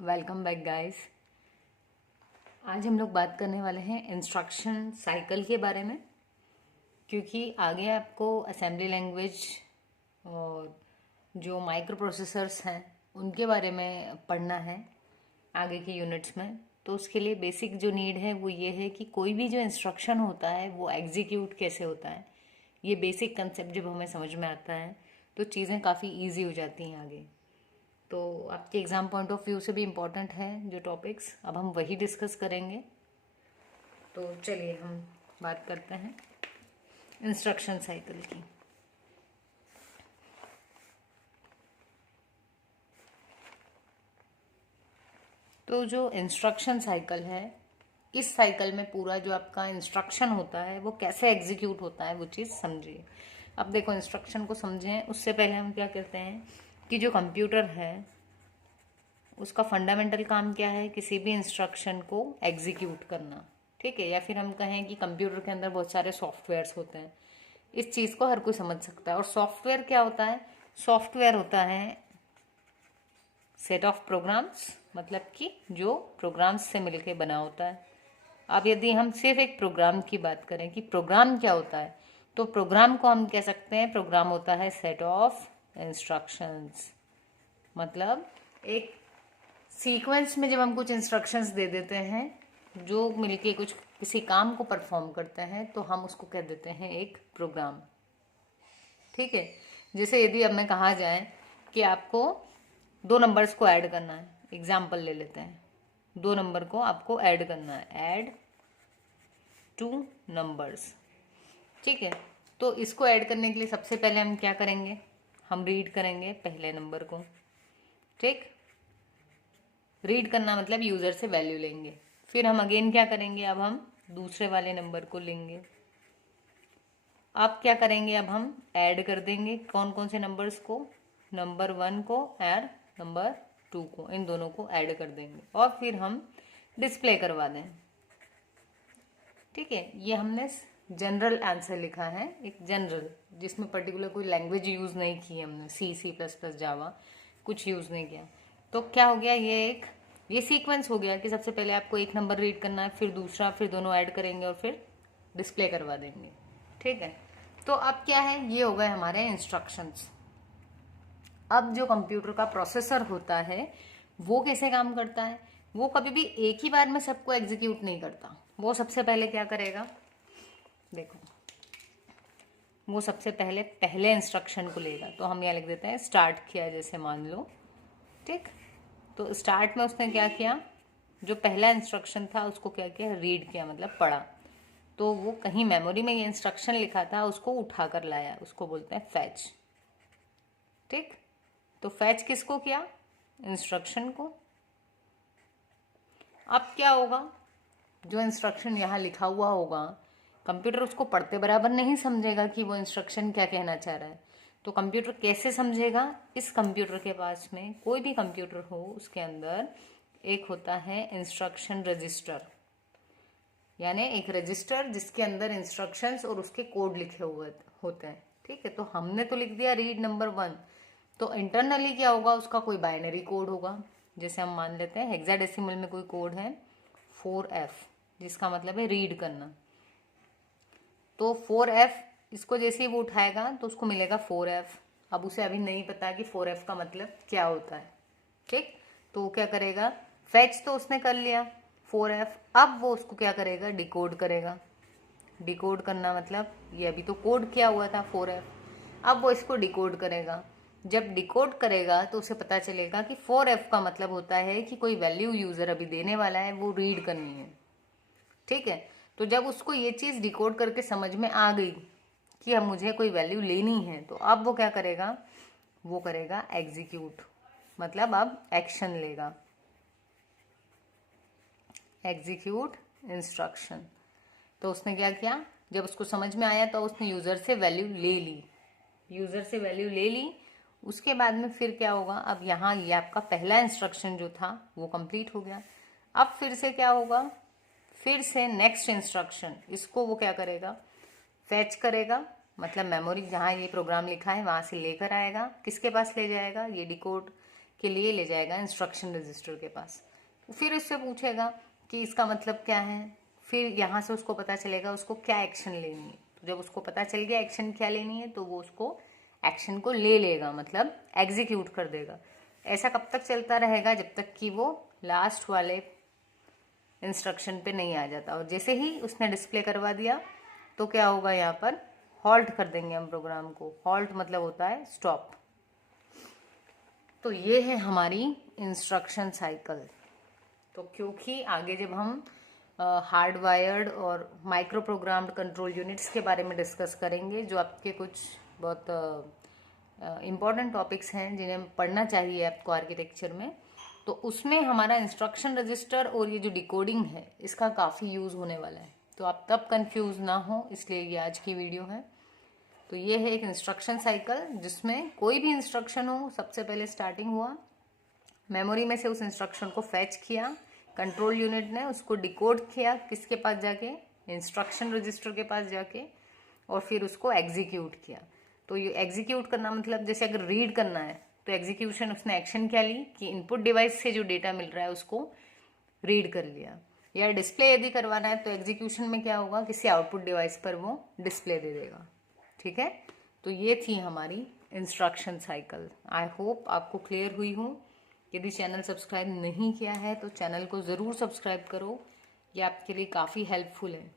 Welcome back guys. आज हम लोग बात करने वाले हैं इंस्ट्रक्शन साइकिल के बारे में, क्योंकि आगे आपको असेंबली लैंग्वेज और जो माइक्रो प्रोसेसर्स हैं उनके बारे में पढ़ना है आगे की यूनिट्स में। तो उसके लिए बेसिक जो नीड है वो ये है कि कोई भी जो इंस्ट्रक्शन होता है वो एग्जीक्यूट कैसे होता है। ये बेसिक कंसेप्ट जब हमें समझ में आता है तो चीज़ें काफ़ी ईजी हो जाती हैं आगे। तो आपके एग्ज़ाम पॉइंट ऑफ व्यू से भी इम्पॉर्टेंट है जो टॉपिक्स, अब हम वही डिस्कस करेंगे। तो चलिए हम बात करते हैं इंस्ट्रक्शन साइकिल की। तो जो इंस्ट्रक्शन साइकिल है, इस साइकिल में पूरा जो आपका इंस्ट्रक्शन होता है वो कैसे एग्जीक्यूट होता है वो चीज़ समझिए। अब देखो, इंस्ट्रक्शन को समझें उससे पहले हम क्या करते हैं कि जो कंप्यूटर है उसका फंडामेंटल काम क्या है, किसी भी इंस्ट्रक्शन को एग्जीक्यूट करना। ठीक है, या फिर हम कहें कि कंप्यूटर के अंदर बहुत सारे सॉफ्टवेयर्स होते हैं। इस चीज़ को हर कोई समझ सकता है। और सॉफ्टवेयर क्या होता है? सॉफ्टवेयर होता है सेट ऑफ प्रोग्राम्स, मतलब कि जो प्रोग्राम्स से मिलके बना होता है। अब यदि हम सिर्फ एक प्रोग्राम की बात करें कि प्रोग्राम क्या होता है, तो प्रोग्राम को हम कह सकते हैं प्रोग्राम होता है सेट ऑफ इंस्ट्रक्शंस। मतलब एक सीक्वेंस में जब हम कुछ इंस्ट्रक्शंस दे देते हैं जो मिलके कुछ किसी काम को परफॉर्म करते हैं तो हम उसको कह देते हैं एक प्रोग्राम। ठीक है, जैसे यदि अब मैं कहा जाए कि आपको दो नंबर्स को ऐड करना है, एग्जाम्पल ले लेते हैं। दो नंबर को आपको ऐड करना है, ऐड टू नंबर्स। ठीक है, तो इसको ऐड करने के लिए सबसे पहले हम क्या करेंगे, हम रीड करेंगे पहले नंबर को। ठीक, रीड करना मतलब यूज़र से वैल्यू लेंगे। फिर हम अगेन क्या करेंगे, अब हम दूसरे वाले नंबर को लेंगे। अब क्या करेंगे, अब हम ऐड कर देंगे कौन कौन से नंबर्स को, नंबर 1 को और नंबर 2 को, इन दोनों को ऐड कर देंगे और फिर हम डिस्प्ले करवा दें। ठीक है, ये हमने जनरल आंसर लिखा है, एक जनरल जिसमें पर्टिकुलर कोई लैंग्वेज यूज़ नहीं की हमने, C++, जावा कुछ यूज़ नहीं किया। तो क्या हो गया, ये सीक्वेंस हो गया कि सबसे पहले आपको एक नंबर रीड करना है, फिर दूसरा, फिर दोनों ऐड करेंगे और फिर डिस्प्ले करवा देंगे। ठीक है, तो अब क्या है, ये हो गए हमारे इंस्ट्रक्शंस। अब जो कंप्यूटर का प्रोसेसर होता है वो कैसे काम करता है, वो कभी भी एक ही बार में सबको एग्जीक्यूट नहीं करता। वो सबसे पहले क्या करेगा, देखो, वो सबसे पहले पहले इंस्ट्रक्शन को लेगा। तो हम यहाँ लिख देते हैं स्टार्ट किया, जैसे मान लो। ठीक, तो स्टार्ट में उसने क्या किया, जो पहला इंस्ट्रक्शन था उसको क्या किया, रीड किया, मतलब पढ़ा। तो वो कहीं मेमोरी में ये इंस्ट्रक्शन लिखा था, उसको उठा कर लाया, उसको बोलते हैं फैच। ठीक, तो फैच किसको किया, इंस्ट्रक्शन को। अब क्या होगा, जो इंस्ट्रक्शन यहाँ लिखा हुआ होगा, कंप्यूटर उसको पढ़ते बराबर नहीं समझेगा कि वो इंस्ट्रक्शन क्या कहना चाह रहा है। तो कंप्यूटर कैसे समझेगा, इस कंप्यूटर के पास में, कोई भी कंप्यूटर हो उसके अंदर एक होता है इंस्ट्रक्शन रजिस्टर, यानी एक रजिस्टर जिसके अंदर इंस्ट्रक्शंस और उसके कोड लिखे हुए होते हैं। ठीक है, तो हमने तो लिख दिया रीड नंबर 1, तो इंटरनली क्या होगा, उसका कोई बाइनरी कोड होगा। जैसे हम मान लेते हैं हेक्साडेसिमल में कोई कोड है 4F, जिसका मतलब है रीड करना। तो 4F, इसको जैसे ही वो उठाएगा तो उसको मिलेगा 4F। अब उसे अभी नहीं पता कि 4F का मतलब क्या होता है। ठीक, तो वो क्या करेगा, फैच तो उसने कर लिया 4F, अब वो उसको क्या करेगा, डिकोड करेगा। डिकोड करना मतलब ये अभी तो कोड किया हुआ था 4F, अब वो इसको डिकोड करेगा। जब डिकोड करेगा तो उसे पता चलेगा कि 4F का मतलब होता है कि कोई वैल्यू यूज़र अभी देने वाला है, वो रीड करनी है। ठीक है, तो जब उसको ये चीज़ डिकोड करके समझ में आ गई कि अब मुझे कोई वैल्यू लेनी है, तो अब वो क्या करेगा, वो करेगा एग्जीक्यूट, मतलब अब एक्शन लेगा, एग्जीक्यूट इंस्ट्रक्शन। तो उसने क्या किया, जब उसको समझ में आया तो उसने यूज़र से वैल्यू ले ली, यूज़र से वैल्यू ले ली। उसके बाद में फिर क्या होगा, अब यहाँ ये आपका पहला इंस्ट्रक्शन जो था वो कंप्लीट हो गया। अब फिर से क्या होगा, फिर से नेक्स्ट इंस्ट्रक्शन, इसको वो क्या करेगा, फैच करेगा, मतलब मेमोरी जहाँ ये प्रोग्राम लिखा है वहाँ से लेकर आएगा, किसके पास ले जाएगा, ये डिकोड के लिए ले जाएगा इंस्ट्रक्शन रजिस्टर के पास। फिर उससे पूछेगा कि इसका मतलब क्या है, फिर यहाँ से उसको पता चलेगा उसको क्या एक्शन लेनी है। तो जब उसको पता चल गया एक्शन क्या लेनी है तो वो उसको एक्शन को ले लेगा, मतलब एग्जीक्यूट कर देगा। ऐसा कब तक चलता रहेगा, जब तक कि वो लास्ट वाले इंस्ट्रक्शन पे नहीं आ जाता। और जैसे ही उसने डिस्प्ले करवा दिया तो क्या होगा, यहाँ पर हॉल्ट कर देंगे हम प्रोग्राम को। हॉल्ट मतलब होता है स्टॉप। तो ये है हमारी इंस्ट्रक्शन साइकिल। तो क्योंकि आगे जब हम हार्ड वायर्ड और माइक्रो प्रोग्राम्ड कंट्रोल यूनिट्स के बारे में डिस्कस करेंगे, जो आपके कुछ बहुत इम्पॉर्टेंट टॉपिक्स हैं जिन्हें पढ़ना चाहिए आपको आर्किटेक्चर में, तो उसमें हमारा इंस्ट्रक्शन रजिस्टर और ये जो डिकोडिंग है इसका काफ़ी यूज़ होने वाला है। तो आप तब कंफ्यूज ना हो, इसलिए ये आज की वीडियो है। तो ये है एक इंस्ट्रक्शन साइकिल जिसमें कोई भी इंस्ट्रक्शन हो, सबसे पहले स्टार्टिंग हुआ, मेमोरी में से उस इंस्ट्रक्शन को फैच किया, कंट्रोल यूनिट ने उसको डिकोड किया, किसके पास जाके, इंस्ट्रक्शन रजिस्टर के पास जाके, और फिर उसको एग्जीक्यूट किया। तो ये एग्जीक्यूट करना मतलब जैसे अगर रीड करना है तो एग्जीक्यूशन, उसने एक्शन क्या ली कि इनपुट डिवाइस से जो डेटा मिल रहा है उसको रीड कर लिया। या डिस्प्ले यदि करवाना है तो एग्जीक्यूशन में क्या होगा, किसी आउटपुट डिवाइस पर वो डिस्प्ले दे देगा। ठीक है, तो ये थी हमारी इंस्ट्रक्शन साइकिल। आई होप आपको क्लियर हुई हूँ। यदि चैनल सब्सक्राइब नहीं किया है तो चैनल को ज़रूर सब्सक्राइब करो, ये आपके लिए काफ़ी हेल्पफुल है।